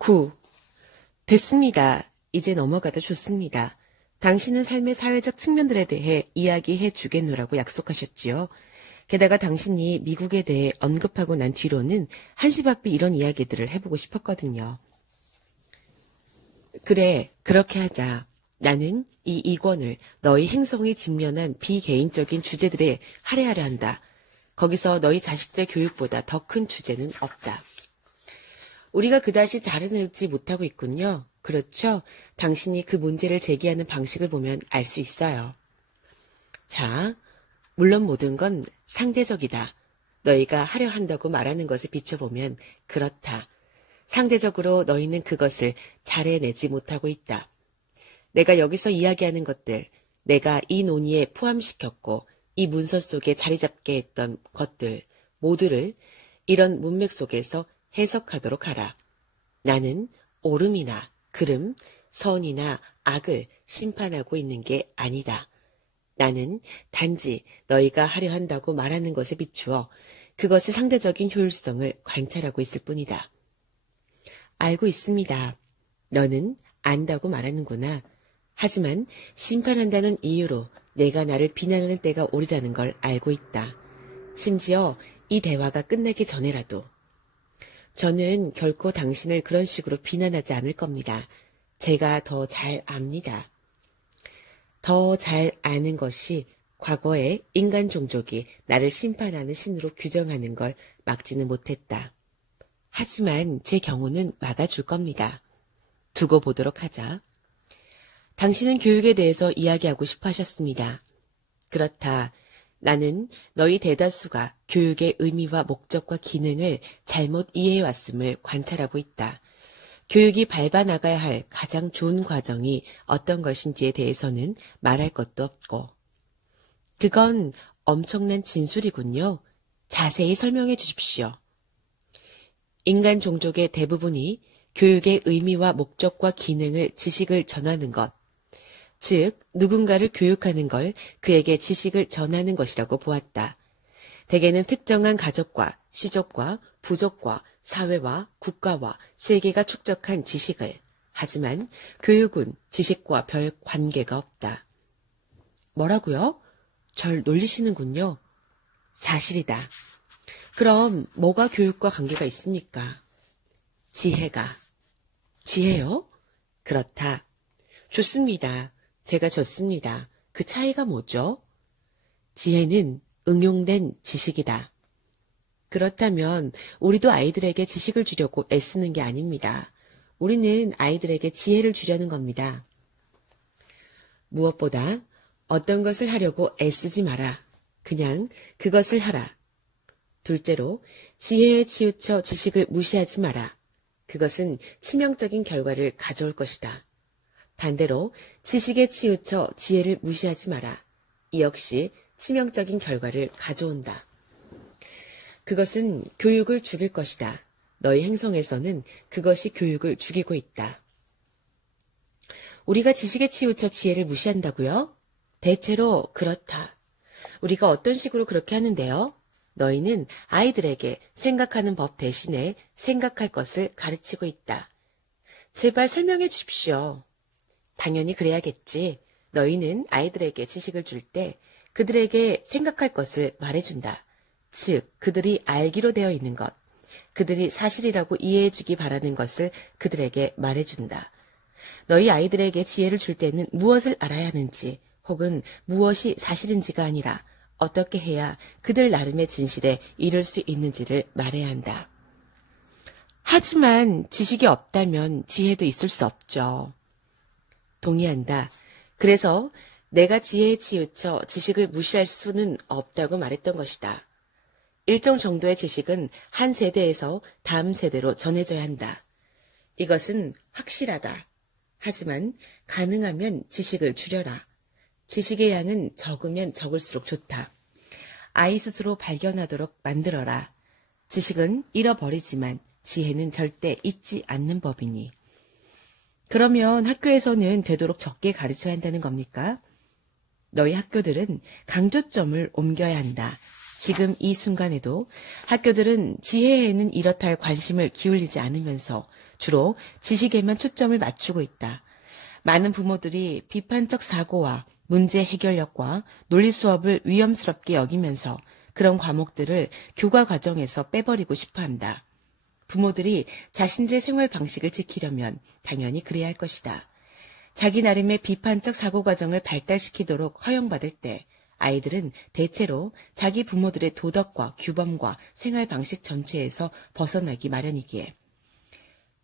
9. 됐습니다. 이제 넘어가도 좋습니다. 당신은 삶의 사회적 측면들에 대해 이야기해 주겠노라고 약속하셨지요. 게다가 당신이 미국에 대해 언급하고 난 뒤로는 한시바삐 이런 이야기들을 해보고 싶었거든요. 그래, 그렇게 하자. 나는 이 이권을 너희 행성이 직면한 비개인적인 주제들에 할애하려 한다. 거기서 너희 자식들 교육보다 더 큰 주제는 없다. 우리가 그다지 잘 해내지 못하고 있군요. 그렇죠? 당신이 그 문제를 제기하는 방식을 보면 알 수 있어요. 자, 물론 모든 건 상대적이다. 너희가 하려 한다고 말하는 것에 비춰보면 그렇다. 상대적으로 너희는 그것을 잘 해내지 못하고 있다. 내가 여기서 이야기하는 것들, 내가 이 논의에 포함시켰고 이 문서 속에 자리 잡게 했던 것들 모두를 이런 문맥 속에서 해석하도록 하라. 나는 옳음이나 그름, 선이나 악을 심판하고 있는 게 아니다. 나는 단지 너희가 하려 한다고 말하는 것에 비추어 그것의 상대적인 효율성을 관찰하고 있을 뿐이다. 알고 있습니다. 너는 안다고 말하는구나. 하지만 심판한다는 이유로 내가 나를 비난하는 때가 오리라는 걸 알고 있다. 심지어 이 대화가 끝나기 전에라도. 저는 결코 당신을 그런 식으로 비난하지 않을 겁니다. 제가 더 잘 압니다. 더 잘 아는 것이 과거에 인간 종족이 나를 심판하는 신으로 규정하는 걸 막지는 못했다. 하지만 제 경우는 막아줄 겁니다. 두고 보도록 하자. 당신은 교육에 대해서 이야기하고 싶어 하셨습니다. 그렇다. 나는 너희 대다수가 교육의 의미와 목적과 기능을 잘못 이해해왔음을 관찰하고 있다. 교육이 밟아나가야 할 가장 좋은 과정이 어떤 것인지에 대해서는 말할 것도 없고. 그건 엄청난 진술이군요. 자세히 설명해 주십시오. 인간 종족의 대부분이 교육의 의미와 목적과 기능을 지식을 전하는 것, 즉 누군가를 교육하는 걸 그에게 지식을 전하는 것이라고 보았다. 대개는 특정한 가족과 시족과 부족과 사회와 국가와 세계가 축적한 지식을, 하지만 교육은 지식과 별 관계가 없다. 뭐라고요? 절 놀리시는군요. 사실이다. 그럼 뭐가 교육과 관계가 있습니까? 지혜가. 지혜요? 그렇다. 좋습니다. 제가 졌습니다. 그 차이가 뭐죠? 지혜는 응용된 지식이다. 그렇다면 우리도 아이들에게 지식을 주려고 애쓰는 게 아닙니다. 우리는 아이들에게 지혜를 주려는 겁니다. 무엇보다 어떤 것을 하려고 애쓰지 마라. 그냥 그것을 하라. 둘째로 지혜에 치우쳐 지식을 무시하지 마라. 그것은 치명적인 결과를 가져올 것이다. 반대로 지식에 치우쳐 지혜를 무시하지 마라. 이 역시 치명적인 결과를 가져온다. 그것은 교육을 죽일 것이다. 너희 행성에서는 그것이 교육을 죽이고 있다. 우리가 지식에 치우쳐 지혜를 무시한다고요? 대체로 그렇다. 우리가 어떤 식으로 그렇게 하는데요? 너희는 아이들에게 생각하는 법 대신에 생각할 것을 가르치고 있다. 제발 설명해 주십시오. 당연히 그래야겠지. 너희는 아이들에게 지식을 줄 때 그들에게 생각할 것을 말해준다. 즉, 그들이 알기로 되어 있는 것, 그들이 사실이라고 이해해주기 바라는 것을 그들에게 말해준다. 너희 아이들에게 지혜를 줄 때는 무엇을 알아야 하는지, 혹은 무엇이 사실인지가 아니라 어떻게 해야 그들 나름의 진실에 이를 수 있는지를 말해야 한다. 하지만 지식이 없다면 지혜도 있을 수 없죠. 동의한다. 그래서 내가 지혜에 치우쳐 지식을 무시할 수는 없다고 말했던 것이다. 일정 정도의 지식은 한 세대에서 다음 세대로 전해져야 한다. 이것은 확실하다. 하지만 가능하면 지식을 줄여라. 지식의 양은 적으면 적을수록 좋다. 아이 스스로 발견하도록 만들어라. 지식은 잃어버리지만 지혜는 절대 잊지 않는 법이니. 그러면 학교에서는 되도록 적게 가르쳐야 한다는 겁니까? 너희 학교들은 강조점을 옮겨야 한다. 지금 이 순간에도 학교들은 지혜에는 이렇다 할 관심을 기울이지 않으면서 주로 지식에만 초점을 맞추고 있다. 많은 부모들이 비판적 사고와 문제 해결력과 논리 수업을 위험스럽게 여기면서 그런 과목들을 교과 과정에서 빼버리고 싶어 한다. 부모들이 자신들의 생활 방식을 지키려면 당연히 그래야 할 것이다. 자기 나름의 비판적 사고 과정을 발달시키도록 허용받을 때 아이들은 대체로 자기 부모들의 도덕과 규범과 생활 방식 전체에서 벗어나기 마련이기에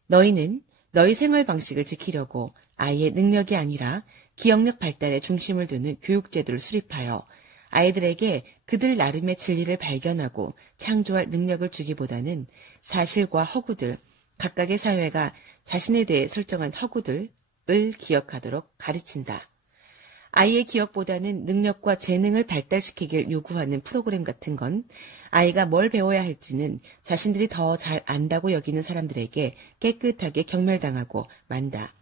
너희는 너희 생활 방식을 지키려고 아이의 능력이 아니라 기억력 발달에 중심을 두는 교육제도를 수립하여 아이들에게 그들 나름의 진리를 발견하고 창조할 능력을 주기보다는 사실과 허구들, 각각의 사회가 자신에 대해 설정한 허구들을 기억하도록 가르친다. 아이의 기억보다는 능력과 재능을 발달시키길 요구하는 프로그램 같은 건 아이가 뭘 배워야 할지는 자신들이 더 잘 안다고 여기는 사람들에게 깨끗하게 경멸당하고 만다.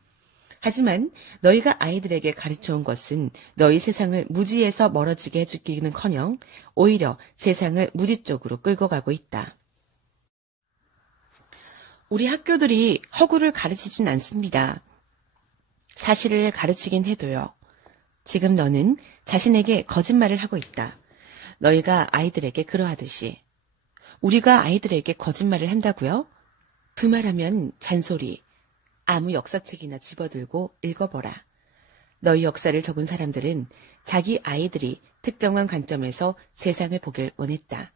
하지만 너희가 아이들에게 가르쳐온 것은 너희 세상을 무지에서 멀어지게 해주기는커녕 오히려 세상을 무지 쪽으로 끌고 가고 있다. 우리 학교들이 허구를 가르치진 않습니다. 사실을 가르치긴 해도요. 지금 너는 자신에게 거짓말을 하고 있다. 너희가 아이들에게 그러하듯이. 우리가 아이들에게 거짓말을 한다고요? 두말하면 잔소리. 아무 역사책이나 집어들고 읽어보라. 너희 역사를 적은 사람들은 자기 아이들이 특정한 관점에서 세상을 보길 원했다.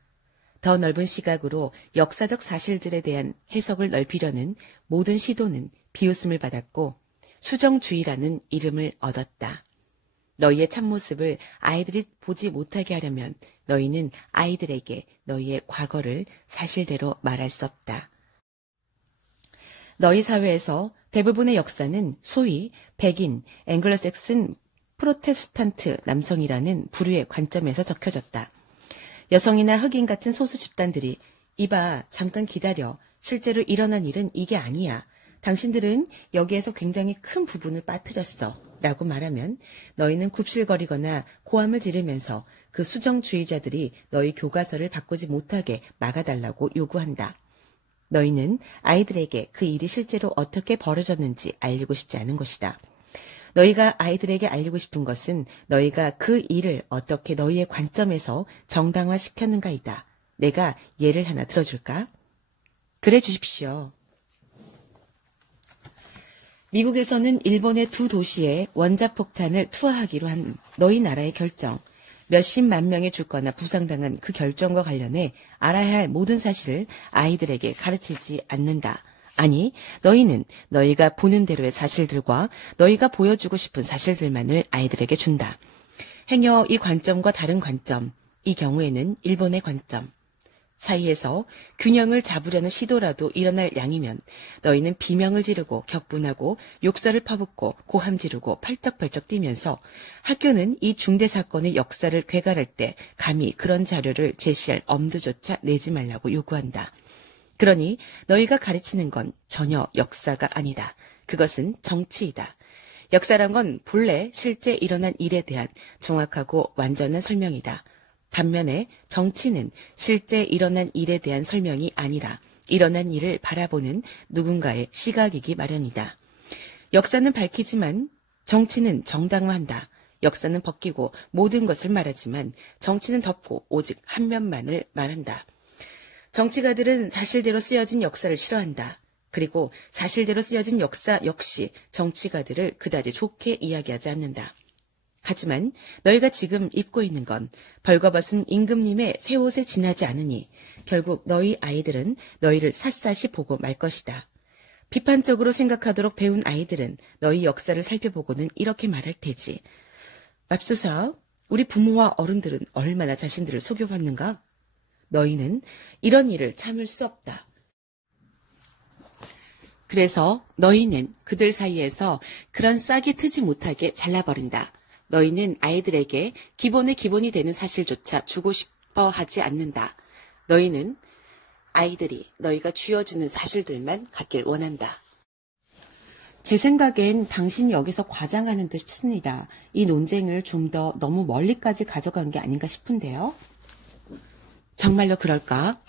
더 넓은 시각으로 역사적 사실들에 대한 해석을 넓히려는 모든 시도는 비웃음을 받았고 수정주의라는 이름을 얻었다. 너희의 참모습을 아이들이 보지 못하게 하려면 너희는 아이들에게 너희의 과거를 사실대로 말할 수 없다. 너희 사회에서 대부분의 역사는 소위 백인, 앵글로색슨, 프로테스탄트 남성이라는 부류의 관점에서 적혀졌다. 여성이나 흑인 같은 소수 집단들이 이봐, 잠깐 기다려. 실제로 일어난 일은 이게 아니야. 당신들은 여기에서 굉장히 큰 부분을 빠뜨렸어. 라고 말하면 너희는 굽실거리거나 고함을 지르면서 그 수정주의자들이 너희 교과서를 바꾸지 못하게 막아달라고 요구한다. 너희는 아이들에게 그 일이 실제로 어떻게 벌어졌는지 알리고 싶지 않은 것이다. 너희가 아이들에게 알리고 싶은 것은 너희가 그 일을 어떻게 너희의 관점에서 정당화시켰는가이다. 내가 예를 하나 들어줄까? 그래 주십시오. 미국에서는 일본의 두 도시에 원자폭탄을 투하하기로 한 너희 나라의 결정, 몇십만 명이 죽거나 부상당한 그 결정과 관련해 알아야 할 모든 사실을 아이들에게 가르치지 않는다. 아니, 너희는 너희가 보는 대로의 사실들과 너희가 보여주고 싶은 사실들만을 아이들에게 준다. 행여 이 관점과 다른 관점, 이 경우에는 일본의 관점 사이에서 균형을 잡으려는 시도라도 일어날 양이면 너희는 비명을 지르고 격분하고 욕설을 퍼붓고 고함 지르고 펄쩍펄쩍 뛰면서 학교는 이 중대 사건의 역사를 궤가할 때 감히 그런 자료를 제시할 엄두조차 내지 말라고 요구한다. 그러니 너희가 가르치는 건 전혀 역사가 아니다. 그것은 정치이다. 역사란 건 본래 실제 일어난 일에 대한 정확하고 완전한 설명이다. 반면에 정치는 실제 일어난 일에 대한 설명이 아니라 일어난 일을 바라보는 누군가의 시각이기 마련이다. 역사는 밝히지만 정치는 정당화한다. 역사는 벗기고 모든 것을 말하지만 정치는 덮고 오직 한 면만을 말한다. 정치가들은 사실대로 쓰여진 역사를 싫어한다. 그리고 사실대로 쓰여진 역사 역시 정치가들을 그다지 좋게 이야기하지 않는다. 하지만 너희가 지금 입고 있는 건 벌거벗은 임금님의 새 옷에 지나지 않으니 결국 너희 아이들은 너희를 샅샅이 보고 말 것이다. 비판적으로 생각하도록 배운 아이들은 너희 역사를 살펴보고는 이렇게 말할 테지. 맙소사, 우리 부모와 어른들은 얼마나 자신들을 속여봤는가? 너희는 이런 일을 참을 수 없다. 그래서 너희는 그들 사이에서 그런 싹이 트지 못하게 잘라버린다. 너희는 아이들에게 기본의 기본이 되는 사실조차 주고 싶어 하지 않는다. 너희는 아이들이 너희가 쥐어주는 사실들만 갖길 원한다. 제 생각엔 당신이 여기서 과장하는 듯 싶습니다. 이 논쟁을 좀 더 너무 멀리까지 가져간 게 아닌가 싶은데요. 정말로 그럴까?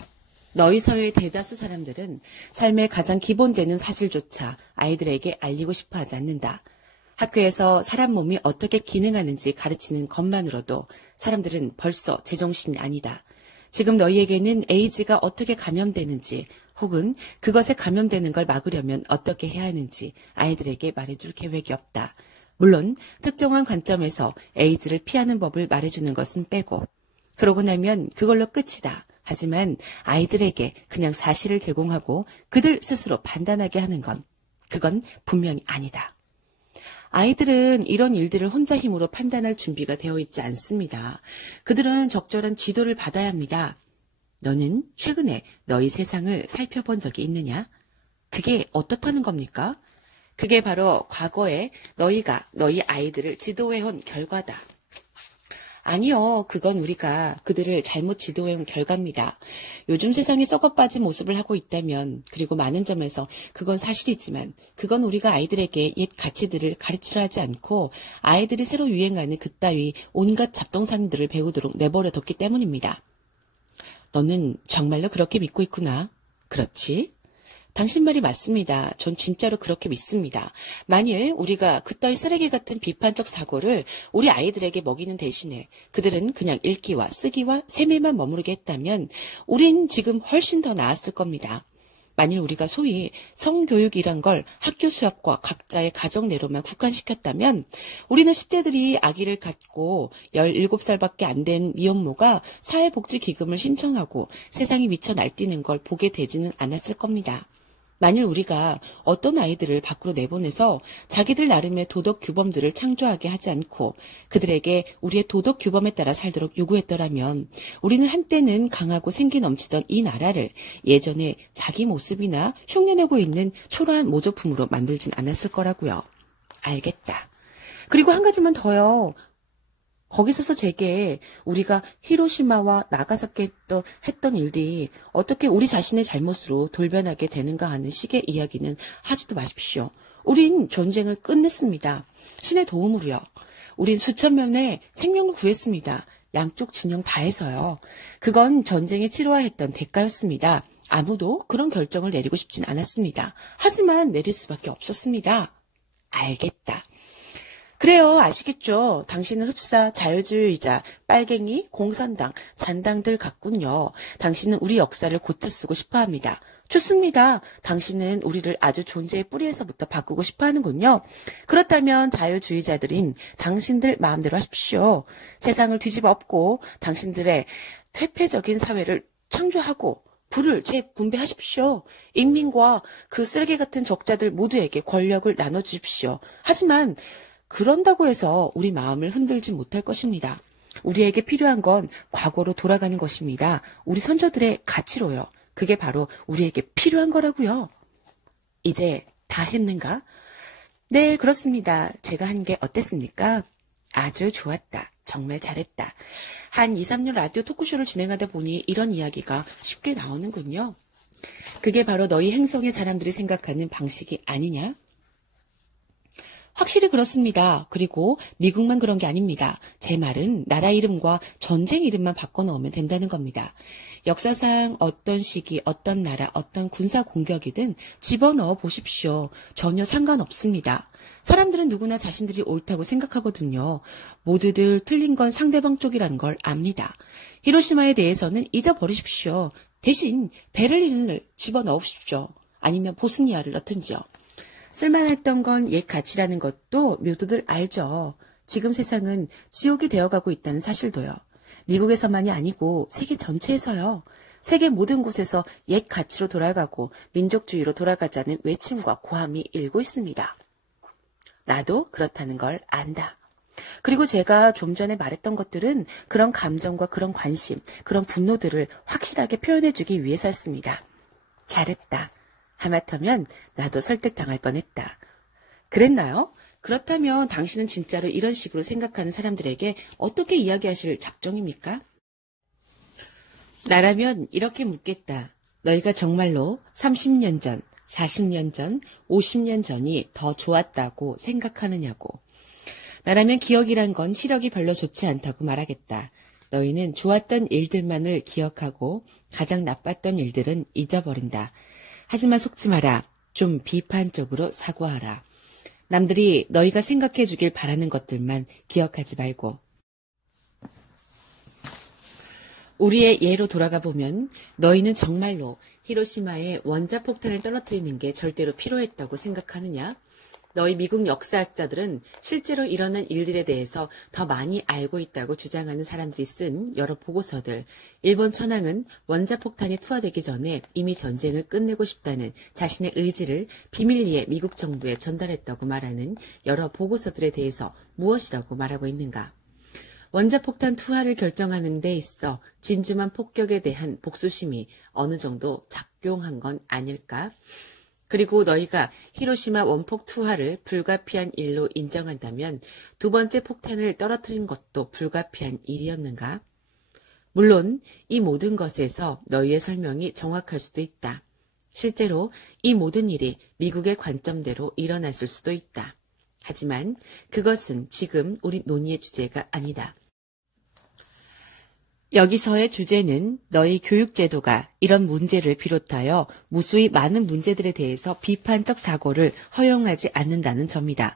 너희 사회의 대다수 사람들은 삶의 가장 기본되는 사실조차 아이들에게 알리고 싶어 하지 않는다. 학교에서 사람 몸이 어떻게 기능하는지 가르치는 것만으로도 사람들은 벌써 제정신이 아니다. 지금 너희에게는 에이즈가 어떻게 감염되는지 혹은 그것에 감염되는 걸 막으려면 어떻게 해야 하는지 아이들에게 말해줄 계획이 없다. 물론 특정한 관점에서 에이즈를 피하는 법을 말해주는 것은 빼고. 그러고 나면 그걸로 끝이다. 하지만 아이들에게 그냥 사실을 제공하고 그들 스스로 판단하게 하는 그건 분명히 아니다. 아이들은 이런 일들을 혼자 힘으로 판단할 준비가 되어 있지 않습니다. 그들은 적절한 지도를 받아야 합니다. 너는 최근에 너희 세상을 살펴본 적이 있느냐? 그게 어떻다는 겁니까? 그게 바로 과거에 너희가 너희 아이들을 지도해온 결과다. 아니요, 그건 우리가 그들을 잘못 지도해온 결과입니다. 요즘 세상이 썩어빠진 모습을 하고 있다면, 그리고 많은 점에서 그건 사실이지만, 그건 우리가 아이들에게 옛 가치들을 가르치려 하지 않고 아이들이 새로 유행하는 그따위 온갖 잡동사니들을 배우도록 내버려뒀기 때문입니다. 너는 정말로 그렇게 믿고 있구나. 그렇지? 당신 말이 맞습니다. 전 진짜로 그렇게 믿습니다. 만일 우리가 그따위 쓰레기 같은 비판적 사고를 우리 아이들에게 먹이는 대신에 그들은 그냥 읽기와 쓰기와 세매만 머무르게 했다면 우린 지금 훨씬 더 나았을 겁니다. 만일 우리가 소위 성교육이란 걸 학교 수업과 각자의 가정 내로만 국한시켰다면 우리는 10대들이 아기를 갖고 17살밖에 안 된 미혼모가 사회복지기금을 신청하고 세상이 미쳐 날뛰는 걸 보게 되지는 않았을 겁니다. 만일 우리가 어떤 아이들을 밖으로 내보내서 자기들 나름의 도덕 규범들을 창조하게 하지 않고 그들에게 우리의 도덕 규범에 따라 살도록 요구했더라면 우리는 한때는 강하고 생기 넘치던 이 나라를 예전에 자기 모습이나 흉내내고 있는 초라한 모조품으로 만들진 않았을 거라고요. 알겠다. 그리고 한 가지만 더요. 거기 서서 제게 우리가 히로시마와 나가사키 했던 일이 어떻게 우리 자신의 잘못으로 돌변하게 되는가 하는 식의 이야기는 하지도 마십시오. 우린 전쟁을 끝냈습니다. 신의 도움으로요. 우린 수천 명의 생명을 구했습니다. 양쪽 진영 다 해서요. 그건 전쟁에 치러야했던 대가였습니다. 아무도 그런 결정을 내리고 싶진 않았습니다. 하지만 내릴 수밖에 없었습니다. 알겠다. 그래요. 아시겠죠? 당신은 흡사, 자유주의자, 빨갱이, 공산당, 잔당들 같군요. 당신은 우리 역사를 고쳐쓰고 싶어합니다. 좋습니다. 당신은 우리를 아주 존재의 뿌리에서부터 바꾸고 싶어하는군요. 그렇다면 자유주의자들인 당신들 마음대로 하십시오. 세상을 뒤집어 엎고 당신들의 퇴폐적인 사회를 창조하고 부를 재분배하십시오. 인민과 그 쓰레기 같은 적자들 모두에게 권력을 나눠주십시오. 하지만 그런다고 해서 우리 마음을 흔들지 못할 것입니다. 우리에게 필요한 건 과거로 돌아가는 것입니다. 우리 선조들의 가치로요. 그게 바로 우리에게 필요한 거라고요. 이제 다 했는가? 네, 그렇습니다. 제가 한 게 어땠습니까? 아주 좋았다. 정말 잘했다. 한 2, 3년 라디오 토크쇼를 진행하다 보니 이런 이야기가 쉽게 나오는군요. 그게 바로 너희 행성의 사람들이 생각하는 방식이 아니냐? 확실히 그렇습니다. 그리고 미국만 그런 게 아닙니다. 제 말은 나라 이름과 전쟁 이름만 바꿔놓으면 된다는 겁니다. 역사상 어떤 시기, 어떤 나라, 어떤 군사 공격이든 집어넣어 보십시오. 전혀 상관없습니다. 사람들은 누구나 자신들이 옳다고 생각하거든요. 모두들 틀린 건 상대방 쪽이라는 걸 압니다. 히로시마에 대해서는 잊어버리십시오. 대신 베를린을 집어넣으십시오. 아니면 보스니아를 넣든지요. 쓸만했던 건 옛 가치라는 것도 모두들 알죠. 지금 세상은 지옥이 되어가고 있다는 사실도요. 미국에서만이 아니고 세계 전체에서요. 세계 모든 곳에서 옛 가치로 돌아가고 민족주의로 돌아가자는 외침과 고함이 일고 있습니다. 나도 그렇다는 걸 안다. 그리고 제가 좀 전에 말했던 것들은 그런 감정과 그런 관심, 그런 분노들을 확실하게 표현해주기 위해서였습니다. 잘했다. 하마터면 나도 설득당할 뻔했다. 그랬나요? 그렇다면 당신은 진짜로 이런 식으로 생각하는 사람들에게 어떻게 이야기하실 작정입니까? 나라면 이렇게 묻겠다. 너희가 정말로 30년 전, 40년 전, 50년 전이 더 좋았다고 생각하느냐고. 나라면 기억이란 건 시력이 별로 좋지 않다고 말하겠다. 너희는 좋았던 일들만을 기억하고 가장 나빴던 일들은 잊어버린다. 하지만 속지 마라. 좀 비판적으로 사고하라. 남들이 너희가 생각해 주길 바라는 것들만 기억하지 말고. 우리의 예로 돌아가 보면 너희는 정말로 히로시마에 원자폭탄을 떨어뜨리는 게 절대로 필요했다고 생각하느냐? 너희 미국 역사학자들은 실제로 일어난 일들에 대해서 더 많이 알고 있다고 주장하는 사람들이 쓴 여러 보고서들, 일본 천황은 원자폭탄이 투하되기 전에 이미 전쟁을 끝내고 싶다는 자신의 의지를 비밀리에 미국 정부에 전달했다고 말하는 여러 보고서들에 대해서 무엇이라고 말하고 있는가? 원자폭탄 투하를 결정하는 데 있어 진주만 폭격에 대한 복수심이 어느 정도 작용한 건 아닐까? 그리고 너희가 히로시마 원폭 투하를 불가피한 일로 인정한다면 두 번째 폭탄을 떨어뜨린 것도 불가피한 일이었는가? 물론 이 모든 것에서 너희의 설명이 정확할 수도 있다. 실제로 이 모든 일이 미국의 관점대로 일어났을 수도 있다. 하지만 그것은 지금 우리 논의의 주제가 아니다. 여기서의 주제는 너희 교육제도가 이런 문제를 비롯하여 무수히 많은 문제들에 대해서 비판적 사고를 허용하지 않는다는 점이다.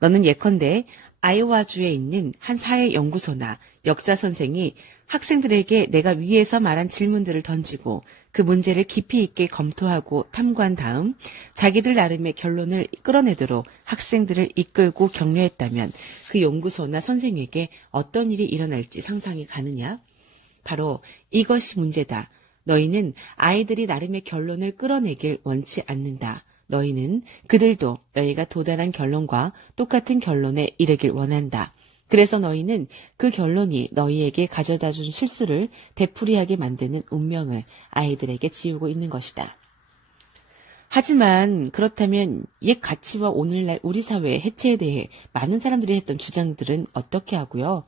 너는 예컨대 아이오와주에 있는 한 사회연구소나 역사 선생이 학생들에게 내가 위에서 말한 질문들을 던지고 그 문제를 깊이 있게 검토하고 탐구한 다음 자기들 나름의 결론을 끌어내도록 학생들을 이끌고 격려했다면 그 연구소나 선생에게 어떤 일이 일어날지 상상이 가느냐? 바로 이것이 문제다. 너희는 아이들이 나름의 결론을 끌어내길 원치 않는다. 너희는 그들도 너희가 도달한 결론과 똑같은 결론에 이르길 원한다. 그래서 너희는 그 결론이 너희에게 가져다준 실수를 되풀이하게 만드는 운명을 아이들에게 지우고 있는 것이다. 하지만 그렇다면 옛 가치와 오늘날 우리 사회의 해체에 대해 많은 사람들이 했던 주장들은 어떻게 하고요?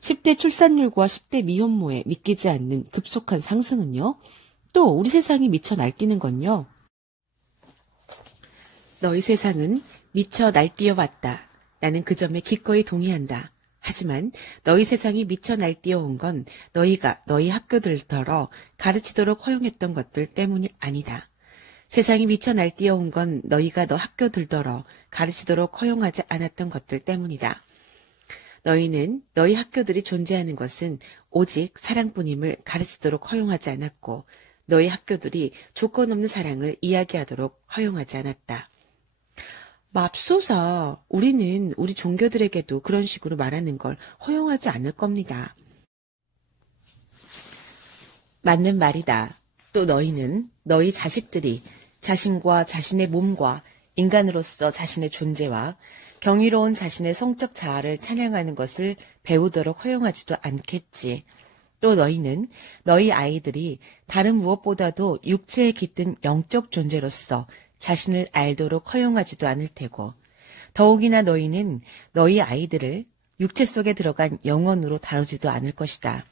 10대 출산율과 10대 미혼모의 믿기지 않는 급속한 상승은요? 또 우리 세상이 미쳐 날뛰는 건요? 너희 세상은 미쳐 날뛰어왔다. 나는 그 점에 기꺼이 동의한다. 하지만 너희 세상이 미쳐 날뛰어온 건 너희가 너희 학교들더러 가르치도록 허용했던 것들 때문이 아니다. 세상이 미쳐 날뛰어온 건 너희가 너 학교들더러 가르치도록 허용하지 않았던 것들 때문이다. 너희는 너희 학교들이 존재하는 것은 오직 사랑뿐임을 가르치도록 허용하지 않았고 너희 학교들이 조건 없는 사랑을 이야기하도록 허용하지 않았다. 맙소사, 우리는 우리 종교들에게도 그런 식으로 말하는 걸 허용하지 않을 겁니다. 맞는 말이다. 또 너희는 너희 자식들이 자신과 자신의 몸과 인간으로서 자신의 존재와 경이로운 자신의 성적 자아를 찬양하는 것을 배우도록 허용하지도 않겠지. 또 너희는 너희 아이들이 다른 무엇보다도 육체에 깃든 영적 존재로서 자신을 알도록 허용하지도 않을 테고, 더욱이나 너희는 너희 아이들을 육체 속에 들어간 영혼으로 다루지도 않을 것이다.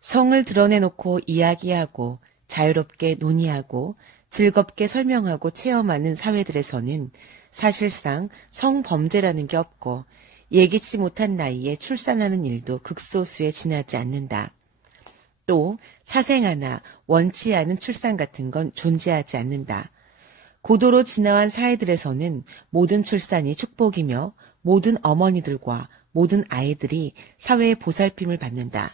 성을 드러내놓고 이야기하고 자유롭게 논의하고 즐겁게 설명하고 체험하는 사회들에서는 사실상 성범죄라는 게 없고 예기치 못한 나이에 출산하는 일도 극소수에 지나지 않는다. 또 사생아나 원치 않은 출산 같은 건 존재하지 않는다. 고도로 진화한 사회들에서는 모든 출산이 축복이며 모든 어머니들과 모든 아이들이 사회의 보살핌을 받는다.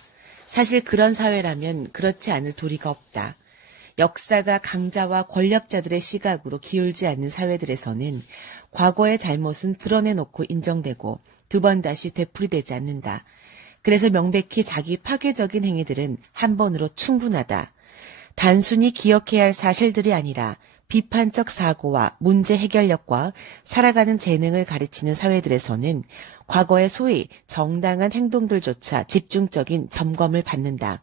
사실 그런 사회라면 그렇지 않을 도리가 없다. 역사가 강자와 권력자들의 시각으로 기울지 않는 사회들에서는 과거의 잘못은 드러내놓고 인정되고 두 번 다시 되풀이되지 않는다. 그래서 명백히 자기 파괴적인 행위들은 한 번으로 충분하다. 단순히 기억해야 할 사실들이 아니라 비판적 사고와 문제 해결력과 살아가는 재능을 가르치는 사회들에서는 과거의 소위 정당한 행동들조차 집중적인 점검을 받는다.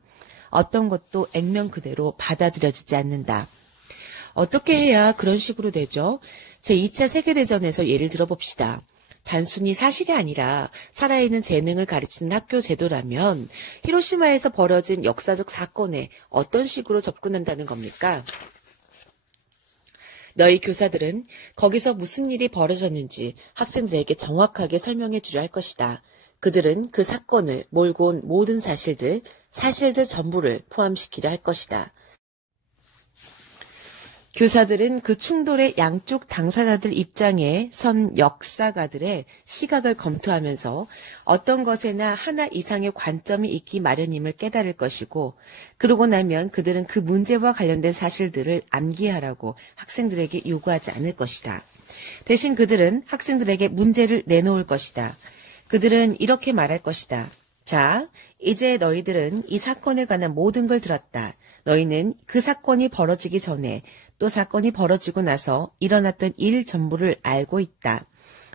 어떤 것도 액면 그대로 받아들여지지 않는다. 어떻게 해야 그런 식으로 되죠? 제2차 세계대전에서 예를 들어봅시다. 단순히 사실이 아니라 살아있는 재능을 가르치는 학교 제도라면 히로시마에서 벌어진 역사적 사건에 어떤 식으로 접근한다는 겁니까? 너희 교사들은 거기서 무슨 일이 벌어졌는지 학생들에게 정확하게 설명해 주려 할 것이다. 그들은 그 사건을 몰고 온 모든 사실들 전부를 포함시키려 할 것이다. 교사들은 그 충돌의 양쪽 당사자들 입장에 선 역사가들의 시각을 검토하면서 어떤 것에나 하나 이상의 관점이 있기 마련임을 깨달을 것이고, 그러고 나면 그들은 그 문제와 관련된 사실들을 암기하라고 학생들에게 요구하지 않을 것이다. 대신 그들은 학생들에게 문제를 내놓을 것이다. 그들은 이렇게 말할 것이다. 자, 이제 너희들은 이 사건에 관한 모든 걸 들었다. 너희는 그 사건이 벌어지기 전에 또 사건이 벌어지고 나서 일어났던 일 전부를 알고 있다.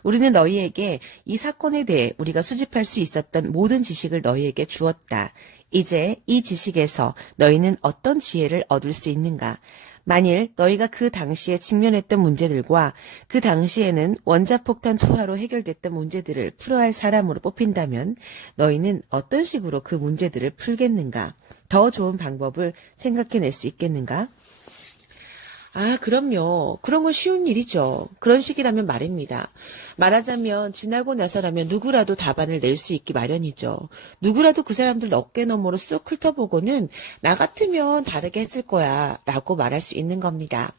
우리는 너희에게 이 사건에 대해 우리가 수집할 수 있었던 모든 지식을 너희에게 주었다. 이제 이 지식에서 너희는 어떤 지혜를 얻을 수 있는가? 만일 너희가 그 당시에 직면했던 문제들과 그 당시에는 원자폭탄 투하로 해결됐던 문제들을 풀어야 할 사람으로 뽑힌다면 너희는 어떤 식으로 그 문제들을 풀겠는가? 더 좋은 방법을 생각해낼 수 있겠는가? 아, 그럼요. 그런 건 쉬운 일이죠. 그런 식이라면 말입니다. 말하자면 지나고 나서라면 누구라도 답안을 낼 수 있기 마련이죠. 누구라도 그 사람들 어깨 너머로 쑥 훑어보고는 나 같으면 다르게 했을 거야 라고 말할 수 있는 겁니다.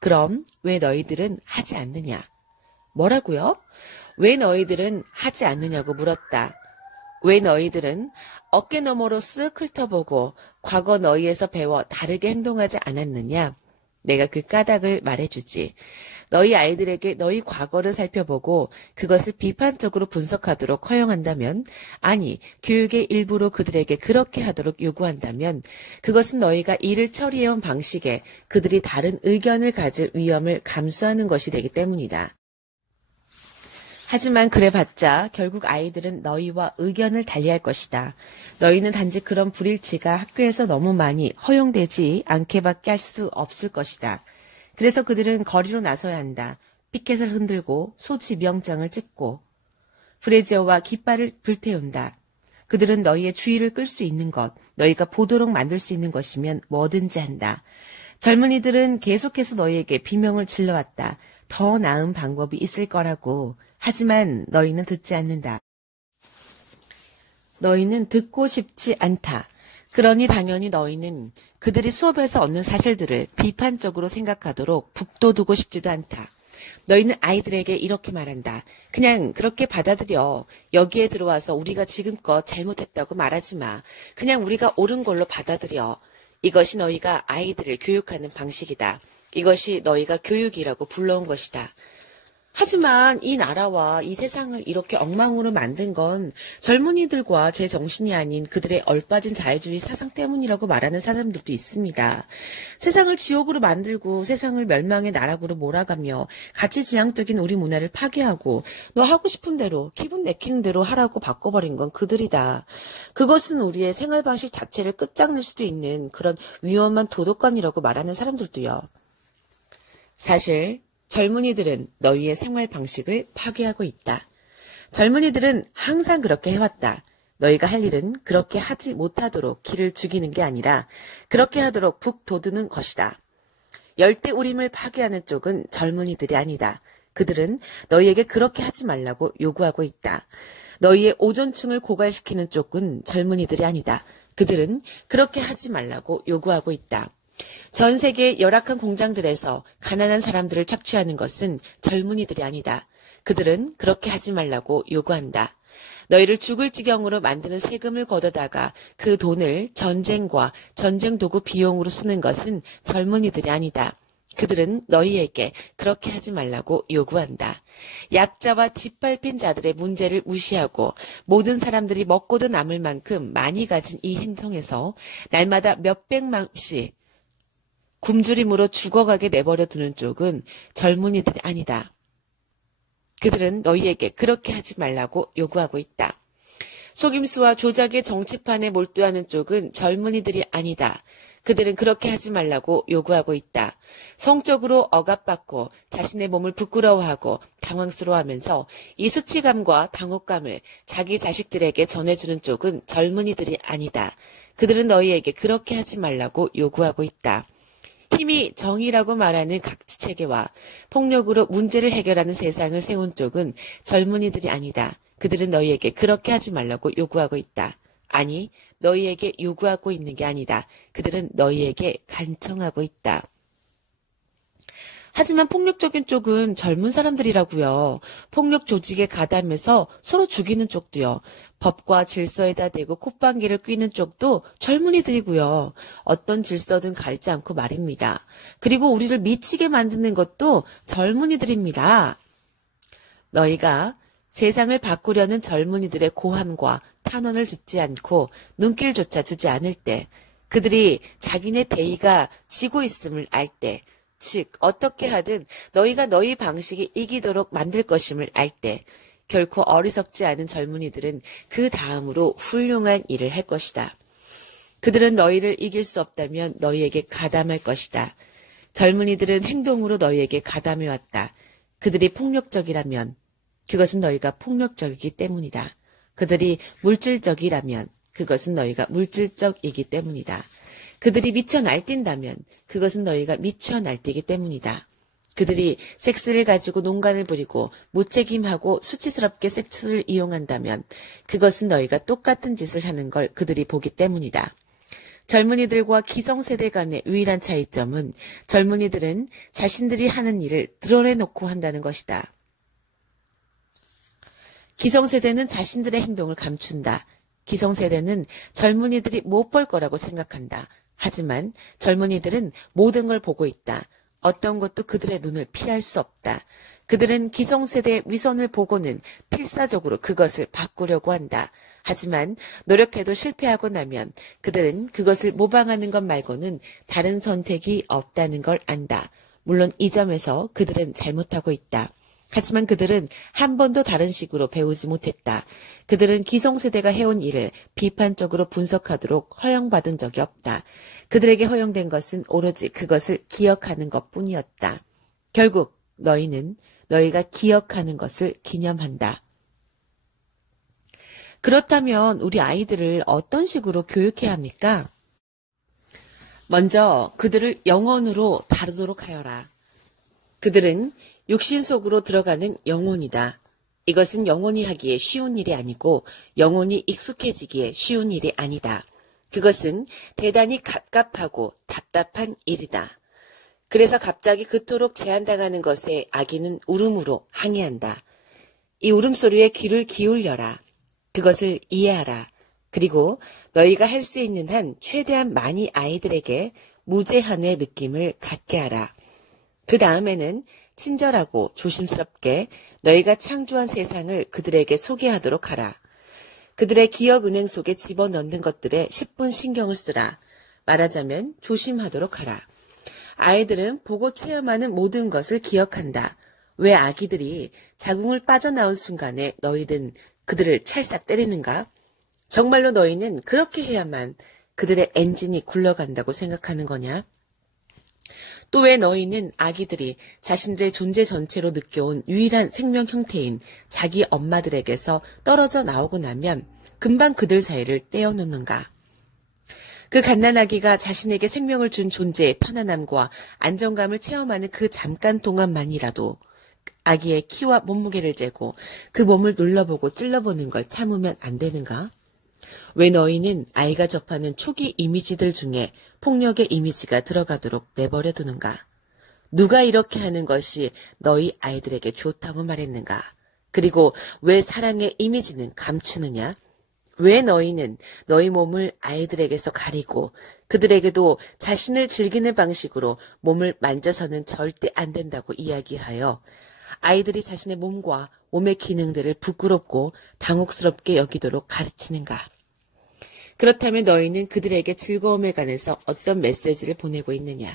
그럼 왜 너희들은 하지 않느냐? 뭐라고요? 왜 너희들은 하지 않느냐고 물었다. 왜 너희들은 어깨 너머로 쓱 훑어보고 과거 너희에서 배워 다르게 행동하지 않았느냐? 내가 그 까닭을 말해주지. 너희 아이들에게 너희 과거를 살펴보고 그것을 비판적으로 분석하도록 허용한다면, 아니, 교육의 일부로 그들에게 그렇게 하도록 요구한다면 그것은 너희가 일을 처리해온 방식에 그들이 다른 의견을 가질 위험을 감수하는 것이 되기 때문이다. 하지만 그래봤자 결국 아이들은 너희와 의견을 달리할 것이다. 너희는 단지 그런 불일치가 학교에서 너무 많이 허용되지 않게밖에 할 수 없을 것이다. 그래서 그들은 거리로 나서야 한다. 피켓을 흔들고 소지명장을 찍고 브레지어와 깃발을 불태운다. 그들은 너희의 주의를 끌 수 있는 것, 너희가 보도록 만들 수 있는 것이면 뭐든지 한다. 젊은이들은 계속해서 너희에게 비명을 질러왔다. 더 나은 방법이 있을 거라고. 하지만 너희는 듣지 않는다. 너희는 듣고 싶지 않다. 그러니 당연히 너희는 그들이 수업에서 얻는 사실들을 비판적으로 생각하도록 북돋우고 싶지도 않다. 너희는 아이들에게 이렇게 말한다. 그냥 그렇게 받아들여. 여기에 들어와서 우리가 지금껏 잘못했다고 말하지 마. 그냥 우리가 옳은 걸로 받아들여. 이것이 너희가 아이들을 교육하는 방식이다. 이것이 너희가 교육이라고 불러온 것이다. 하지만 이 나라와 이 세상을 이렇게 엉망으로 만든 건 젊은이들과 제 정신이 아닌 그들의 얼빠진 자유주의 사상 때문이라고 말하는 사람들도 있습니다. 세상을 지옥으로 만들고 세상을 멸망의 나락으로 몰아가며 가치지향적인 우리 문화를 파괴하고 너 하고 싶은 대로 기분 내키는 대로 하라고 바꿔버린 건 그들이다. 그것은 우리의 생활 방식 자체를 끝장낼 수도 있는 그런 위험한 도덕관이라고 말하는 사람들도요. 사실 젊은이들은 너희의 생활 방식을 파괴하고 있다. 젊은이들은 항상 그렇게 해왔다. 너희가 할 일은 그렇게 하지 못하도록 길을 죽이는 게 아니라 그렇게 하도록 북돋우는 것이다. 열대우림을 파괴하는 쪽은 젊은이들이 아니다. 그들은 너희에게 그렇게 하지 말라고 요구하고 있다. 너희의 오존층을 고갈시키는 쪽은 젊은이들이 아니다. 그들은 그렇게 하지 말라고 요구하고 있다. 전 세계 열악한 공장들에서 가난한 사람들을 착취하는 것은 젊은이들이 아니다. 그들은 그렇게 하지 말라고 요구한다. 너희를 죽을 지경으로 만드는 세금을 걷어다가 그 돈을 전쟁과 전쟁 도구 비용으로 쓰는 것은 젊은이들이 아니다. 그들은 너희에게 그렇게 하지 말라고 요구한다. 약자와 짓밟힌 자들의 문제를 무시하고 모든 사람들이 먹고도 남을 만큼 많이 가진 이 행성에서 날마다 몇백만씩 굶주림으로 죽어가게 내버려 두는 쪽은 젊은이들이 아니다. 그들은 너희에게 그렇게 하지 말라고 요구하고 있다. 속임수와 조작의 정치판에 몰두하는 쪽은 젊은이들이 아니다. 그들은 그렇게 하지 말라고 요구하고 있다. 성적으로 억압받고 자신의 몸을 부끄러워하고 당황스러워하면서 이 수치감과 당혹감을 자기 자식들에게 전해주는 쪽은 젊은이들이 아니다. 그들은 너희에게 그렇게 하지 말라고 요구하고 있다. 힘이 정의라고 말하는 각지체계와 폭력으로 문제를 해결하는 세상을 세운 쪽은 젊은이들이 아니다. 그들은 너희에게 그렇게 하지 말라고 요구하고 있다. 아니, 너희에게 요구하고 있는 게 아니다. 그들은 너희에게 간청하고 있다. 하지만 폭력적인 쪽은 젊은 사람들이라고요. 폭력 조직에 가담해서 서로 죽이는 쪽도요. 법과 질서에다 대고 콧방귀를 뀌는 쪽도 젊은이들이고요. 어떤 질서든 가리지 않고 말입니다. 그리고 우리를 미치게 만드는 것도 젊은이들입니다. 너희가 세상을 바꾸려는 젊은이들의 고함과 탄원을 듣지 않고 눈길조차 주지 않을 때, 그들이 자기네 대의가 지고 있음을 알 때, 즉 어떻게 하든 너희가 너희 방식이 이기도록 만들 것임을 알 때, 결코 어리석지 않은 젊은이들은 그 다음으로 훌륭한 일을 할 것이다. 그들은 너희를 이길 수 없다면 너희에게 가담할 것이다. 젊은이들은 행동으로 너희에게 가담해왔다. 그들이 폭력적이라면 그것은 너희가 폭력적이기 때문이다. 그들이 물질적이라면 그것은 너희가 물질적이기 때문이다. 그들이 미쳐 날뛴다면 그것은 너희가 미쳐 날뛰기 때문이다. 그들이 섹스를 가지고 농간을 부리고 무책임하고 수치스럽게 섹스를 이용한다면 그것은 너희가 똑같은 짓을 하는 걸 그들이 보기 때문이다. 젊은이들과 기성세대 간의 유일한 차이점은 젊은이들은 자신들이 하는 일을 드러내놓고 한다는 것이다. 기성세대는 자신들의 행동을 감춘다. 기성세대는 젊은이들이 못 볼 거라고 생각한다. 하지만 젊은이들은 모든 걸 보고 있다. 어떤 것도 그들의 눈을 피할 수 없다. 그들은 기성세대의 위선을 보고는 필사적으로 그것을 바꾸려고 한다. 하지만 노력해도 실패하고 나면 그들은 그것을 모방하는 것 말고는 다른 선택이 없다는 걸 안다. 물론 이 점에서 그들은 잘못하고 있다. 하지만 그들은 한 번도 다른 식으로 배우지 못했다. 그들은 기성세대가 해온 일을 비판적으로 분석하도록 허용받은 적이 없다. 그들에게 허용된 것은 오로지 그것을 기억하는 것뿐이었다. 결국 너희는 너희가 기억하는 것을 기념한다. 그렇다면 우리 아이들을 어떤 식으로 교육해야 합니까? 먼저 그들을 영혼으로 다루도록 하여라. 그들은 육신 속으로 들어가는 영혼이다. 이것은 영혼이 하기에 쉬운 일이 아니고 영혼이 익숙해지기에 쉬운 일이 아니다. 그것은 대단히 갑갑하고 답답한 일이다. 그래서 갑자기 그토록 제한당하는 것에 아기는 울음으로 항의한다. 이 울음소리에 귀를 기울여라. 그것을 이해하라. 그리고 너희가 할 수 있는 한 최대한 많이 아이들에게 무제한의 느낌을 갖게 하라. 그 다음에는 친절하고 조심스럽게 너희가 창조한 세상을 그들에게 소개하도록 하라. 그들의 기억은행 속에 집어넣는 것들에 10분 신경을 쓰라. 말하자면 조심하도록 하라. 아이들은 보고 체험하는 모든 것을 기억한다. 왜 아기들이 자궁을 빠져나온 순간에 너희는 그들을 찰싹 때리는가? 정말로 너희는 그렇게 해야만 그들의 엔진이 굴러간다고 생각하는 거냐? 또 왜 너희는 아기들이 자신들의 존재 전체로 느껴온 유일한 생명 형태인 자기 엄마들에게서 떨어져 나오고 나면 금방 그들 사이를 떼어놓는가? 그 갓난아기가 자신에게 생명을 준 존재의 편안함과 안정감을 체험하는 그 잠깐 동안만이라도 아기의 키와 몸무게를 재고 그 몸을 눌러보고 찔러보는 걸 참으면 안 되는가? 왜 너희는 아이가 접하는 초기 이미지들 중에 폭력의 이미지가 들어가도록 내버려 두는가? 누가 이렇게 하는 것이 너희 아이들에게 좋다고 말했는가? 그리고 왜 사랑의 이미지는 감추느냐? 왜 너희는 너희 몸을 아이들에게서 가리고 그들에게도 자신을 즐기는 방식으로 몸을 만져서는 절대 안 된다고 이야기하여 아이들이 자신의 몸과 몸의 기능들을 부끄럽고 당혹스럽게 여기도록 가르치는가? 그렇다면 너희는 그들에게 즐거움에 관해서 어떤 메시지를 보내고 있느냐?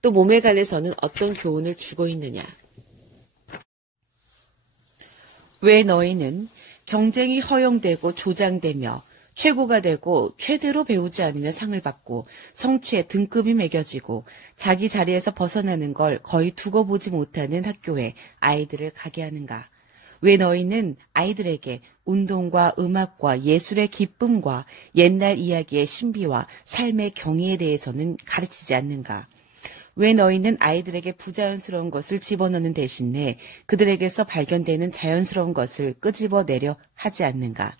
또 몸에 관해서는 어떤 교훈을 주고 있느냐? 왜 너희는 경쟁이 허용되고 조장되며 최고가 되고 최대로 배우지 않으면 상을 받고 성취의 등급이 매겨지고 자기 자리에서 벗어나는 걸 거의 두고 보지 못하는 학교에 아이들을 가게 하는가? 왜 너희는 아이들에게 운동과 음악과 예술의 기쁨과 옛날 이야기의 신비와 삶의 경의에 대해서는 가르치지 않는가? 왜 너희는 아이들에게 부자연스러운 것을 집어넣는 대신에 그들에게서 발견되는 자연스러운 것을 끄집어내려 하지 않는가?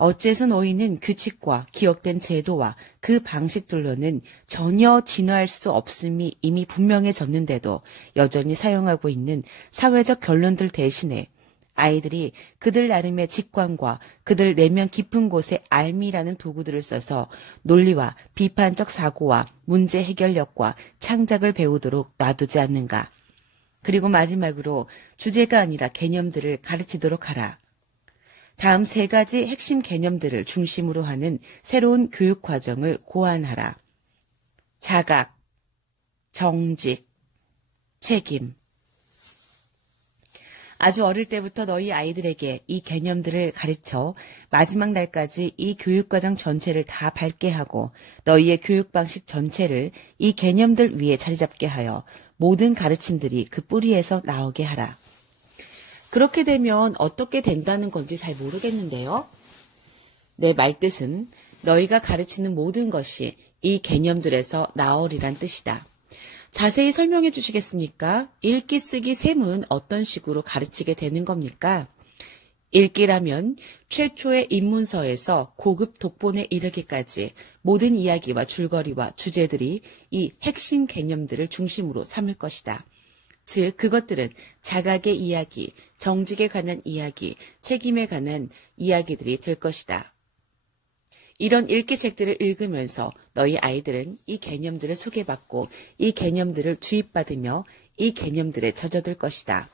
어째서 너희는 규칙과 기억된 제도와 그 방식들로는 전혀 진화할 수 없음이 이미 분명해졌는데도 여전히 사용하고 있는 사회적 결론들 대신에 아이들이 그들 나름의 직관과 그들 내면 깊은 곳의 알미라는 도구들을 써서 논리와 비판적 사고와 문제 해결력과 창작을 배우도록 놔두지 않는가? 그리고 마지막으로 주제가 아니라 개념들을 가르치도록 하라. 다음 3가지 핵심 개념들을 중심으로 하는 새로운 교육 과정을 고안하라. 자각, 정직, 책임. 아주 어릴 때부터 너희 아이들에게 이 개념들을 가르쳐 마지막 날까지 이 교육과정 전체를 다 밟게 하고 너희의 교육 방식 전체를 이 개념들 위에 자리 잡게 하여 모든 가르침들이 그 뿌리에서 나오게 하라. 그렇게 되면 어떻게 된다는 건지 잘 모르겠는데요. 내 말뜻은 너희가 가르치는 모든 것이 이 개념들에서 나오리란 뜻이다. 자세히 설명해 주시겠습니까? 읽기, 쓰기, 셈은 어떤 식으로 가르치게 되는 겁니까? 읽기라면 최초의 입문서에서 고급 독본에 이르기까지 모든 이야기와 줄거리와 주제들이 이 핵심 개념들을 중심으로 삼을 것이다. 즉 그것들은 자각의 이야기, 정직에 관한 이야기, 책임에 관한 이야기들이 될 것이다. 이런 읽기 책들을 읽으면서 너희 아이들은 이 개념들을 소개받고 이 개념들을 주입받으며 이 개념들에 젖어들 것이다.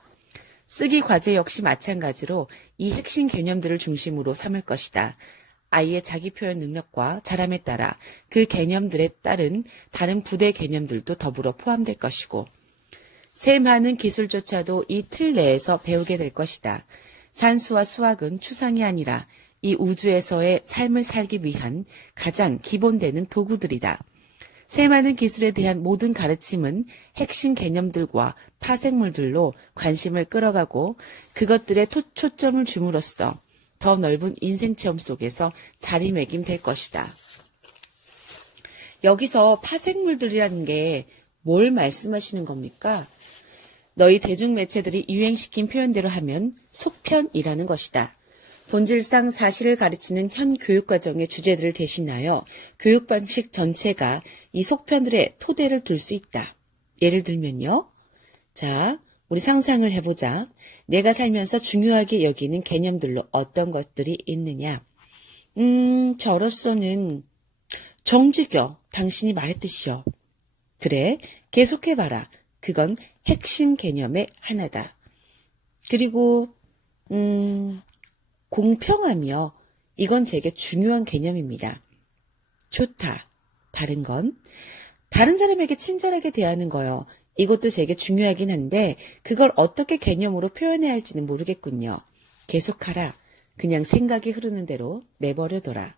쓰기 과제 역시 마찬가지로 이 핵심 개념들을 중심으로 삼을 것이다. 아이의 자기 표현 능력과 자람에 따라 그 개념들에 따른 다른 부대 개념들도 더불어 포함될 것이고 셈하는 기술조차도 이 틀 내에서 배우게 될 것이다. 산수와 수학은 추상이 아니라 이 우주에서의 삶을 살기 위한 가장 기본되는 도구들이다. 셈하는 기술에 대한 모든 가르침은 핵심 개념들과 파생물들로 관심을 끌어가고 그것들에 초점을 줌으로써 더 넓은 인생 체험 속에서 자리매김될 것이다. 여기서 파생물들이라는 게 뭘 말씀하시는 겁니까? 너희 대중매체들이 유행시킨 표현대로 하면 속편이라는 것이다. 본질상 사실을 가르치는 현 교육과정의 주제들을 대신하여 교육 방식 전체가 이 속편들의 토대를 둘 수 있다. 예를 들면요. 자, 우리 상상을 해보자. 내가 살면서 중요하게 여기는 개념들로 어떤 것들이 있느냐. 저로서는 정직여, 당신이 말했듯이요. 그래, 계속해봐라. 그건 핵심 개념의 하나다. 그리고 공평하며 이건 제게 중요한 개념입니다. 좋다. 다른 건? 다른 사람에게 친절하게 대하는 거요. 이것도 제게 중요하긴 한데 그걸 어떻게 개념으로 표현해야 할지는 모르겠군요. 계속하라. 그냥 생각이 흐르는 대로 내버려둬라.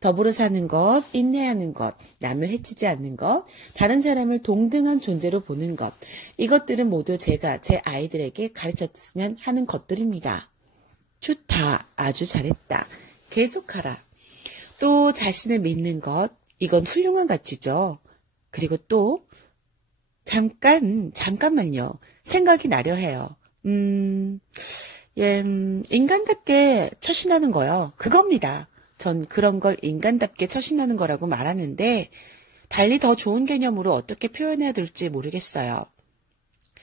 더불어 사는 것, 인내하는 것, 남을 해치지 않는 것, 다른 사람을 동등한 존재로 보는 것. 이것들은 모두 제가 제 아이들에게 가르쳤으면 하는 것들입니다. 좋다. 아주 잘했다. 계속하라. 또 자신을 믿는 것. 이건 훌륭한 가치죠. 그리고 또 잠깐만요. 생각이 나려 해요. 인간답게 처신하는 거요. 그겁니다. 전 그런 걸 인간답게 처신하는 거라고 말하는데 달리 더 좋은 개념으로 어떻게 표현해야 될지 모르겠어요.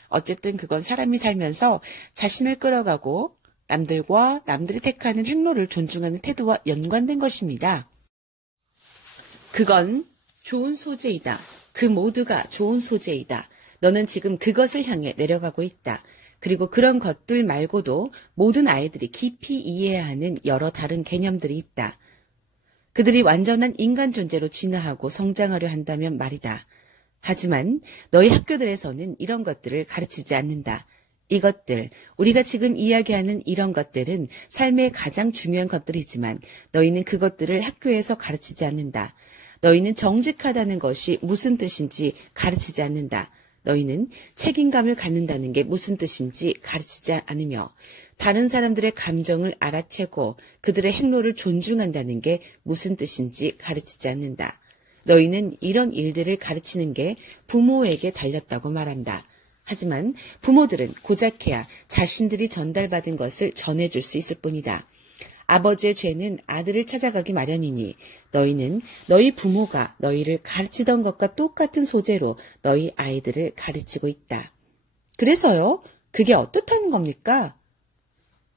어쨌든 그건 사람이 살면서 자신을 끌어가고 남들과 남들이 택하는 행로를 존중하는 태도와 연관된 것입니다. 그건 좋은 소재이다. 그 모두가 좋은 소재이다. 너는 지금 그것을 향해 내려가고 있다. 그리고 그런 것들 말고도 모든 아이들이 깊이 이해해야 하는 여러 다른 개념들이 있다. 그들이 완전한 인간 존재로 진화하고 성장하려 한다면 말이다. 하지만 너희 학교들에서는 이런 것들을 가르치지 않는다. 이것들, 우리가 지금 이야기하는 이런 것들은 삶의 가장 중요한 것들이지만 너희는 그것들을 학교에서 가르치지 않는다. 너희는 정직하다는 것이 무슨 뜻인지 가르치지 않는다. 너희는 책임감을 갖는다는 게 무슨 뜻인지 가르치지 않으며 다른 사람들의 감정을 알아채고 그들의 행로를 존중한다는 게 무슨 뜻인지 가르치지 않는다. 너희는 이런 일들을 가르치는 게 부모에게 달렸다고 말한다. 하지만 부모들은 고작해야 자신들이 전달받은 것을 전해줄 수 있을 뿐이다. 아버지의 죄는 아들을 찾아가기 마련이니 너희는 너희 부모가 너희를 가르치던 것과 똑같은 소재로 너희 아이들을 가르치고 있다. 그래서요? 그게 어떻다는 겁니까?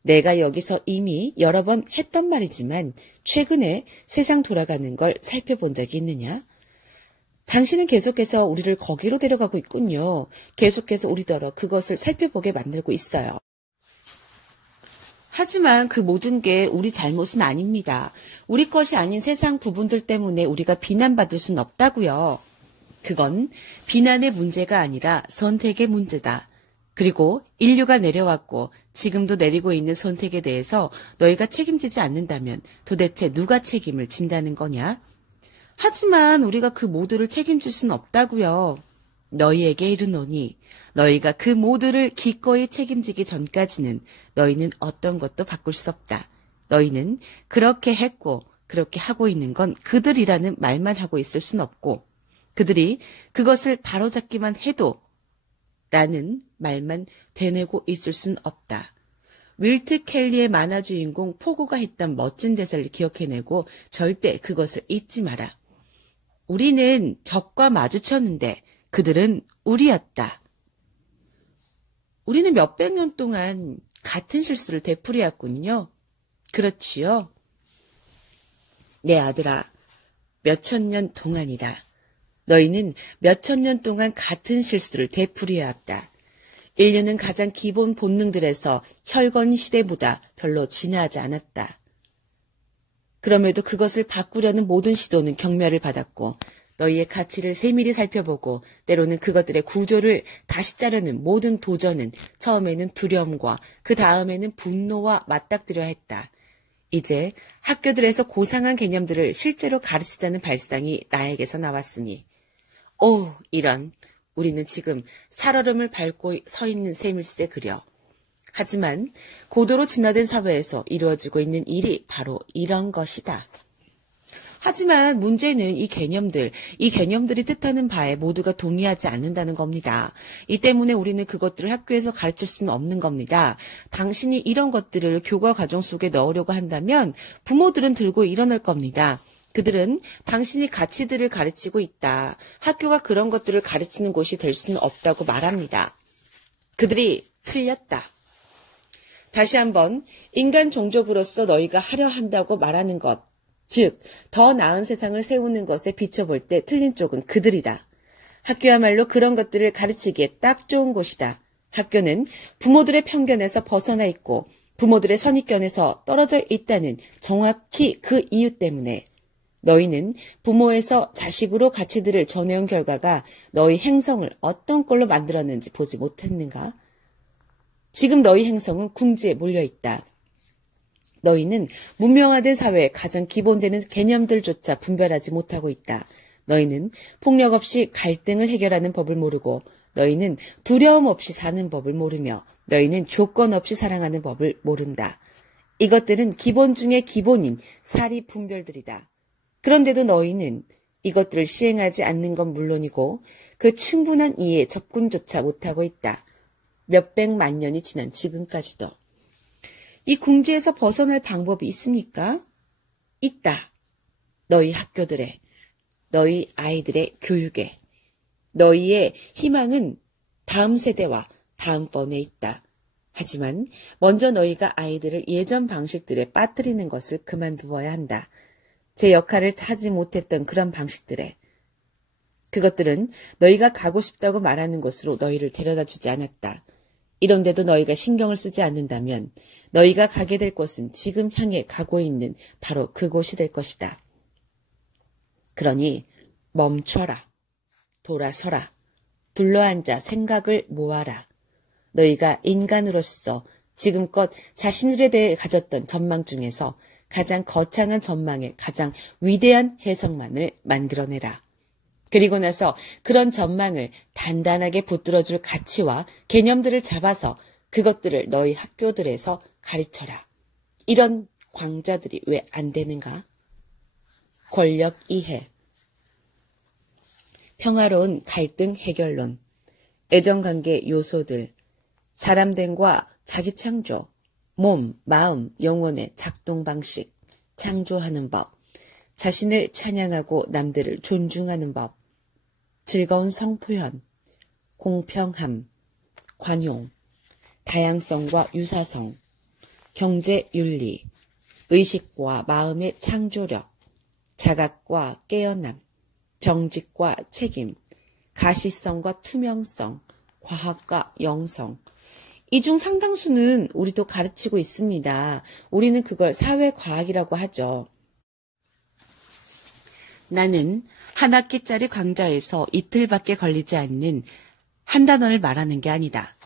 내가 여기서 이미 여러 번 했던 말이지만 최근에 세상 돌아가는 걸 살펴본 적이 있느냐? 당신은 계속해서 우리를 거기로 데려가고 있군요. 계속해서 우리더러 그것을 살펴보게 만들고 있어요. 하지만 그 모든 게 우리 잘못은 아닙니다. 우리 것이 아닌 세상 부분들 때문에 우리가 비난받을 순 없다고요. 그건 비난의 문제가 아니라 선택의 문제다. 그리고 인류가 내려왔고 지금도 내리고 있는 선택에 대해서 너희가 책임지지 않는다면 도대체 누가 책임을 진다는 거냐? 하지만 우리가 그 모두를 책임질 수는 없다고요. 너희에게 이르노니 너희가 그 모두를 기꺼이 책임지기 전까지는 너희는 어떤 것도 바꿀 수 없다. 너희는 그렇게 했고 그렇게 하고 있는 건 그들이라는 말만 하고 있을 순 없고 그들이 그것을 바로잡기만 해도 라는 말만 되뇌고 있을 순 없다. 윌트 켈리의 만화 주인공 포고가 했던 멋진 대사를 기억해내고 절대 그것을 잊지 마라. 우리는 적과 마주쳤는데 그들은 우리였다. 우리는 몇백 년 동안 같은 실수를 되풀이했군요. 그렇지요? 내 아들아, 몇천 년 동안이다. 너희는 몇천 년 동안 같은 실수를 되풀이해왔다. 인류는 가장 기본 본능들에서 혈건 시대보다 별로 진화하지 않았다. 그럼에도 그것을 바꾸려는 모든 시도는 경멸을 받았고 너희의 가치를 세밀히 살펴보고 때로는 그것들의 구조를 다시 자르는 모든 도전은 처음에는 두려움과 그 다음에는 분노와 맞닥뜨려 했다. 이제 학교들에서 고상한 개념들을 실제로 가르치자는 발상이 나에게서 나왔으니 오, 이런 우리는 지금 살얼음을 밟고 서 있는 셈일세 그려. 하지만 고도로 진화된 사회에서 이루어지고 있는 일이 바로 이런 것이다. 하지만 문제는 이 개념들이 뜻하는 바에 모두가 동의하지 않는다는 겁니다. 이 때문에 우리는 그것들을 학교에서 가르칠 수는 없는 겁니다. 당신이 이런 것들을 교과 과정 속에 넣으려고 한다면 부모들은 들고 일어날 겁니다. 그들은 당신이 가치들을 가르치고 있다. 학교가 그런 것들을 가르치는 곳이 될 수는 없다고 말합니다. 그들이 틀렸다. 다시 한번 인간 종족으로서 너희가 하려 한다고 말하는 것, 즉 더 나은 세상을 세우는 것에 비춰볼 때 틀린 쪽은 그들이다. 학교야말로 그런 것들을 가르치기에 딱 좋은 곳이다. 학교는 부모들의 편견에서 벗어나 있고 부모들의 선입견에서 떨어져 있다는 정확히 그 이유 때문에 너희는 부모에서 자식으로 가치들을 전해온 결과가 너희 행성을 어떤 꼴로 만들었는지 보지 못했는가? 지금 너희 행성은 궁지에 몰려있다. 너희는 문명화된 사회의 가장 기본되는 개념들조차 분별하지 못하고 있다. 너희는 폭력 없이 갈등을 해결하는 법을 모르고 너희는 두려움 없이 사는 법을 모르며 너희는 조건 없이 사랑하는 법을 모른다. 이것들은 기본 중의 기본인 사리 분별들이다. 그런데도 너희는 이것들을 시행하지 않는 건 물론이고 그 충분한 이해에 접근조차 못하고 있다. 몇백만 년이 지난 지금까지도. 이 궁지에서 벗어날 방법이 있습니까? 있다. 너희 학교들에, 너희 아이들의 교육에. 너희의 희망은 다음 세대와 다음번에 있다. 하지만 먼저 너희가 아이들을 예전 방식들에 빠뜨리는 것을 그만두어야 한다. 제 역할을 하지 못했던 그런 방식들에. 그것들은 너희가 가고 싶다고 말하는 곳으로 너희를 데려다 주지 않았다. 이런데도 너희가 신경을 쓰지 않는다면 너희가 가게 될 곳은 지금 향해 가고 있는 바로 그곳이 될 것이다. 그러니 멈춰라. 돌아서라. 둘러앉아 생각을 모아라. 너희가 인간으로서 지금껏 자신들에 대해 가졌던 전망 중에서 가장 거창한 전망의 가장 위대한 해석만을 만들어내라. 그리고 나서 그런 전망을 단단하게 붙들어줄 가치와 개념들을 잡아서 그것들을 너희 학교들에서 가르쳐라. 이런 광자들이 왜 안 되는가? 권력 이해. 평화로운 갈등 해결론, 애정관계 요소들, 사람됨과 자기 창조, 몸, 마음, 영혼의 작동 방식, 창조하는 법, 자신을 찬양하고 남들을 존중하는 법, 즐거운 성표현, 공평함, 관용, 다양성과 유사성, 경제윤리, 의식과 마음의 창조력, 자각과 깨어남, 정직과 책임, 가시성과 투명성, 과학과 영성. 이 중 상당수는 우리도 가르치고 있습니다. 우리는 그걸 사회과학이라고 하죠. 나는 한 학기짜리 강좌에서 이틀밖에 걸리지 않는 한 단원을 말하는 게 아니다.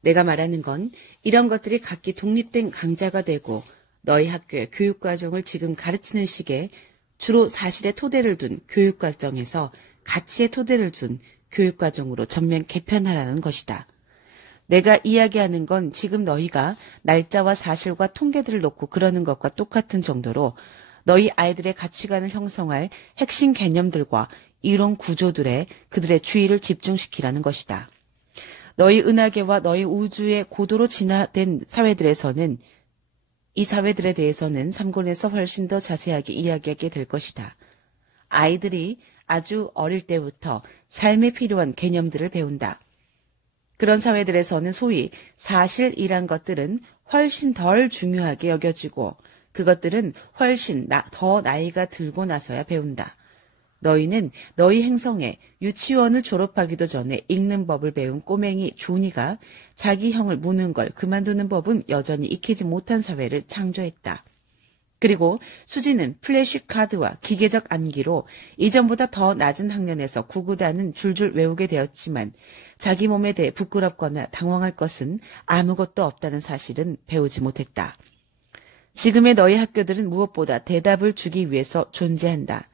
내가 말하는 건 이런 것들이 각기 독립된 강좌가 되고 너희 학교의 교육과정을 지금 가르치는 식의 주로 사실의 토대를 둔 교육과정에서 가치의 토대를 둔 교육과정으로 전면 개편하라는 것이다. 내가 이야기하는 건 지금 너희가 날짜와 사실과 통계들을 놓고 그러는 것과 똑같은 정도로 너희 아이들의 가치관을 형성할 핵심 개념들과 이론 구조들에 그들의 주의를 집중시키라는 것이다. 너희 은하계와 너희 우주의 고도로 진화된 사회들에서는 이 사회들에 대해서는 3권에서 훨씬 더 자세하게 이야기하게 될 것이다. 아이들이 아주 어릴 때부터 삶에 필요한 개념들을 배운다. 그런 사회들에서는 소위 사실이란 것들은 훨씬 덜 중요하게 여겨지고 그것들은 훨씬 더 나이가 들고 나서야 배운다. 너희는 너희 행성에 유치원을 졸업하기도 전에 읽는 법을 배운 꼬맹이 조니가 자기 형을 무는 걸 그만두는 법은 여전히 익히지 못한 사회를 창조했다. 그리고 수지는 플래시카드와 기계적 암기로 이전보다 더 낮은 학년에서 구구단은 줄줄 외우게 되었지만 자기 몸에 대해 부끄럽거나 당황할 것은 아무것도 없다는 사실은 배우지 못했다. 지금의 너희 학교들은 무엇보다 대답을 주기 위해서 존재한다.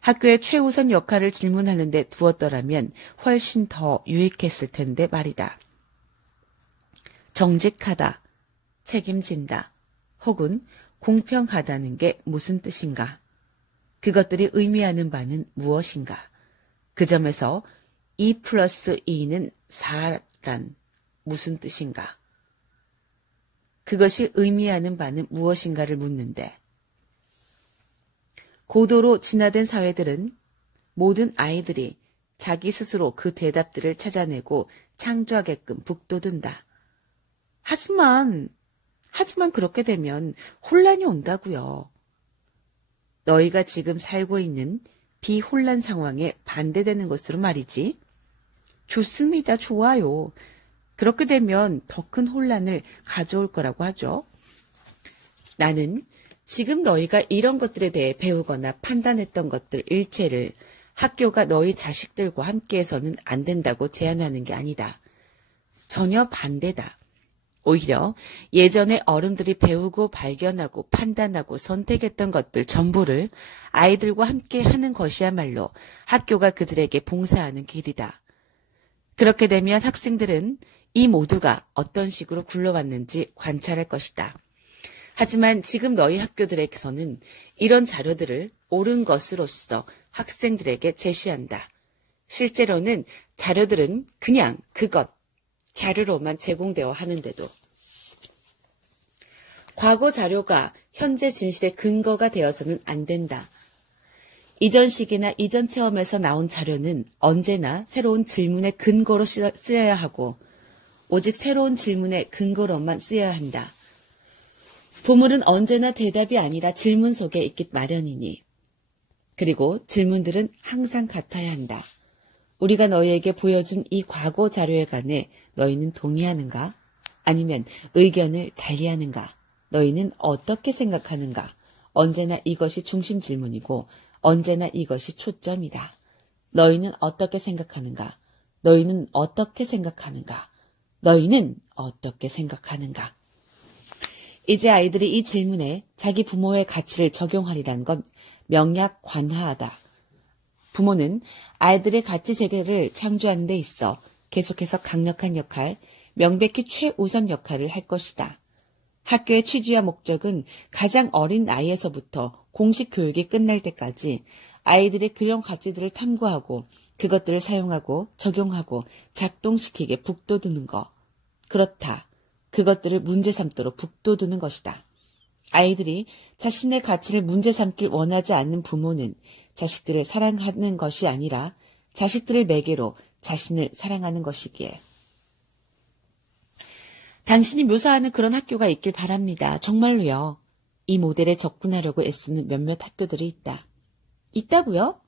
학교의 최우선 역할을 질문하는 데 두었더라면 훨씬 더 유익했을 텐데 말이다. 정직하다, 책임진다, 혹은 공평하다는 게 무슨 뜻인가? 그것들이 의미하는 바는 무엇인가? 그 점에서 2+2는 4란 무슨 뜻인가? 그것이 의미하는 바는 무엇인가를 묻는데 고도로 진화된 사회들은 모든 아이들이 자기 스스로 그 대답들을 찾아내고 창조하게끔 북돋운다. 하지만 그렇게 되면 혼란이 온다고요. 너희가 지금 살고 있는 비혼란 상황에 반대되는 것으로 말이지. 좋습니다. 좋아요. 그렇게 되면 더 큰 혼란을 가져올 거라고 하죠. 나는 지금 너희가 이런 것들에 대해 배우거나 판단했던 것들 일체를 학교가 너희 자식들과 함께해서는 안 된다고 제안하는 게 아니다. 전혀 반대다. 오히려 예전에 어른들이 배우고 발견하고 판단하고 선택했던 것들 전부를 아이들과 함께 하는 것이야말로 학교가 그들에게 봉사하는 길이다. 그렇게 되면 학생들은 이 모두가 어떤 식으로 굴러왔는지 관찰할 것이다. 하지만 지금 너희 학교들에서는 이런 자료들을 옳은 것으로서 학생들에게 제시한다. 실제로는 자료들은 그냥 그것, 자료로만 제공되어 하는데도 과거 자료가 현재 진실의 근거가 되어서는 안 된다. 이전 시기나 이전 체험에서 나온 자료는 언제나 새로운 질문의 근거로 쓰여야 하고 오직 새로운 질문의 근거로만 쓰여야 한다. 보물은 언제나 대답이 아니라 질문 속에 있기 마련이니. 그리고 질문들은 항상 같아야 한다. 우리가 너희에게 보여준 이 과거 자료에 관해 너희는 동의하는가? 아니면 의견을 달리하는가? 너희는 어떻게 생각하는가? 언제나 이것이 중심 질문이고 언제나 이것이 초점이다. 너희는 어떻게 생각하는가? 너희는 어떻게 생각하는가? 너희는 어떻게 생각하는가? 이제 아이들이 이 질문에 자기 부모의 가치를 적용하리란 건 명약관하하다. 부모는 아이들의 가치 재개를 창조하는 데 있어 계속해서 강력한 역할, 명백히 최우선 역할을 할 것이다. 학교의 취지와 목적은 가장 어린 나이에서부터 공식 교육이 끝날 때까지 아이들의 그런 가치들을 탐구하고 그것들을 사용하고 적용하고 작동시키게 북돋우는 것. 그렇다. 그것들을 문제 삼도록 북돋우는 것이다. 아이들이 자신의 가치를 문제 삼길 원하지 않는 부모는 자식들을 사랑하는 것이 아니라 자식들을 매개로 자신을 사랑하는 것이기에. 당신이 묘사하는 그런 학교가 있길 바랍니다. 정말로요. 이 모델에 접근하려고 애쓰는 몇몇 학교들이 있다. 있다고요?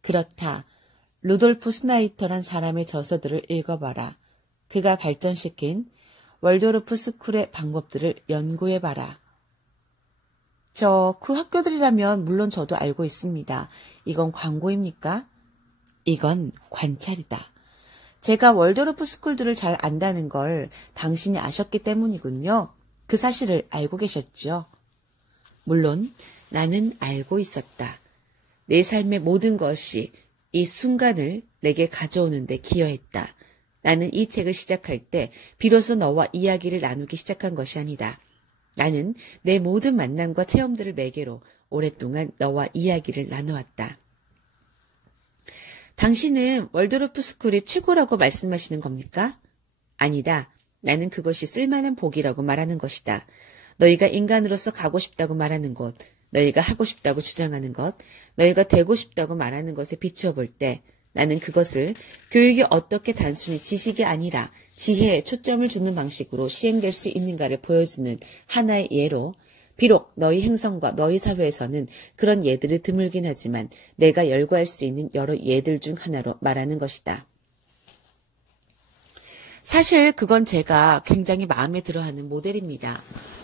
그렇다. 루돌프 스나이터란 사람의 저서들을 읽어봐라. 그가 발전시킨 월도르프 스쿨의 방법들을 연구해봐라. 그 학교들이라면 물론 저도 알고 있습니다. 이건 광고입니까? 이건 관찰이다. 제가 월도르프 스쿨들을 잘 안다는 걸 당신이 아셨기 때문이군요. 그 사실을 알고 계셨죠? 물론 나는 알고 있었다. 내 삶의 모든 것이 이 순간을 내게 가져오는 데 기여했다. 나는 이 책을 시작할 때 비로소 너와 이야기를 나누기 시작한 것이 아니다. 나는 내 모든 만남과 체험들을 매개로 오랫동안 너와 이야기를 나누었다. 당신은 월도르프 스쿨이 최고라고 말씀하시는 겁니까? 아니다. 나는 그것이 쓸만한 복이라고 말하는 것이다. 너희가 인간으로서 가고 싶다고 말하는 곳, 너희가 하고 싶다고 주장하는 것, 너희가 되고 싶다고 말하는 것에 비추어 볼 때 나는 그것을 교육이 어떻게 단순히 지식이 아니라 지혜에 초점을 두는 방식으로 시행될 수 있는가를 보여주는 하나의 예로, 비록 너희 행성과 너희 사회에서는 그런 예들이 드물긴 하지만 내가 열거할 수 있는 여러 예들 중 하나로 말하는 것이다. 사실 그건 제가 굉장히 마음에 들어하는 모델입니다.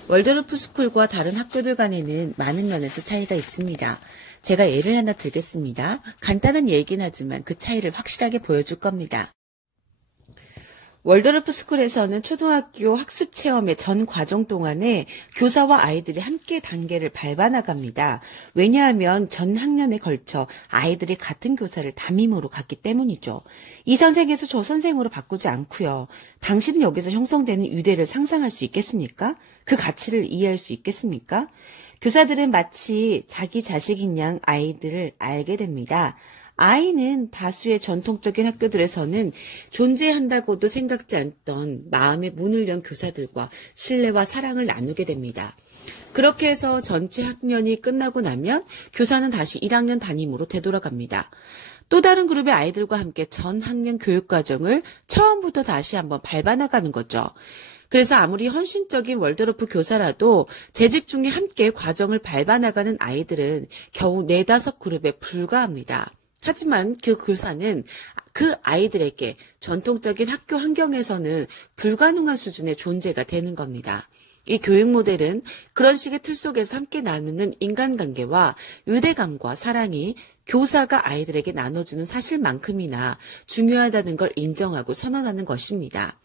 월도르프 스쿨과 다른 학교들 간에는 많은 면에서 차이가 있습니다. 제가 예를 하나 들겠습니다. 간단한 얘기긴 하지만 그 차이를 확실하게 보여줄 겁니다. 월도르프 스쿨에서는 초등학교 학습 체험의 전 과정 동안에 교사와 아이들이 함께 단계를 밟아나갑니다. 왜냐하면 전 학년에 걸쳐 아이들이 같은 교사를 담임으로 갔기 때문이죠. 이 선생에서 저 선생으로 바꾸지 않고요. 당신은 여기서 형성되는 유대를 상상할 수 있겠습니까? 그 가치를 이해할 수 있겠습니까? 교사들은 마치 자기 자식인 양 아이들을 알게 됩니다. 아이는 다수의 전통적인 학교들에서는 존재한다고도 생각지 않던 마음의 문을 연 교사들과 신뢰와 사랑을 나누게 됩니다. 그렇게 해서 전체 학년이 끝나고 나면 교사는 다시 1학년 담임으로 되돌아갑니다. 또 다른 그룹의 아이들과 함께 전 학년 교육과정을 처음부터 다시 한번 밟아나가는 거죠. 그래서 아무리 헌신적인 월도르프 교사라도 재직 중에 함께 과정을 밟아나가는 아이들은 겨우 4-5 그룹에 불과합니다. 하지만 그 교사는 그 아이들에게 전통적인 학교 환경에서는 불가능한 수준의 존재가 되는 겁니다. 이 교육 모델은 그런 식의 틀 속에서 함께 나누는 인간관계와 유대감과 사랑이 교사가 아이들에게 나눠주는 사실만큼이나 중요하다는 걸 인정하고 선언하는 것입니다.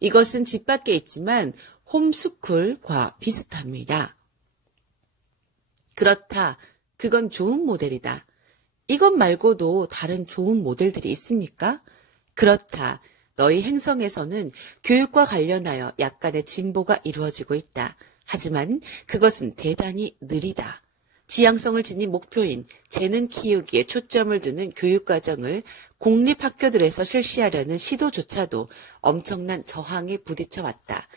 이것은 집 밖에 있지만 홈스쿨과 비슷합니다. 그렇다. 그건 좋은 모델이다. 이것 말고도 다른 좋은 모델들이 있습니까? 그렇다. 너희 행성에서는 교육과 관련하여 약간의 진보가 이루어지고 있다. 하지만 그것은 대단히 느리다. 지향성을 지닌 목표인 재능 키우기에 초점을 두는 교육과정을 공립학교들에서 실시하려는 시도조차도 엄청난 저항에 부딪혀왔다.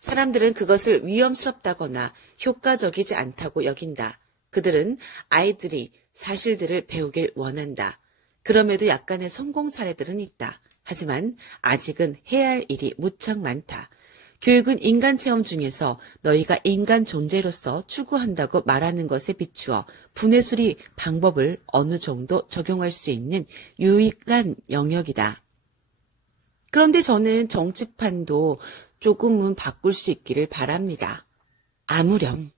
사람들은 그것을 위험스럽다거나 효과적이지 않다고 여긴다. 그들은 아이들이 사실들을 배우길 원한다. 그럼에도 약간의 성공 사례들은 있다. 하지만 아직은 해야 할 일이 무척 많다. 교육은 인간 체험 중에서 너희가 인간 존재로서 추구한다고 말하는 것에 비추어 분해수리 방법을 어느 정도 적용할 수 있는 유일한 영역이다. 그런데 저는 정치판도 조금은 바꿀 수 있기를 바랍니다. 아무렴.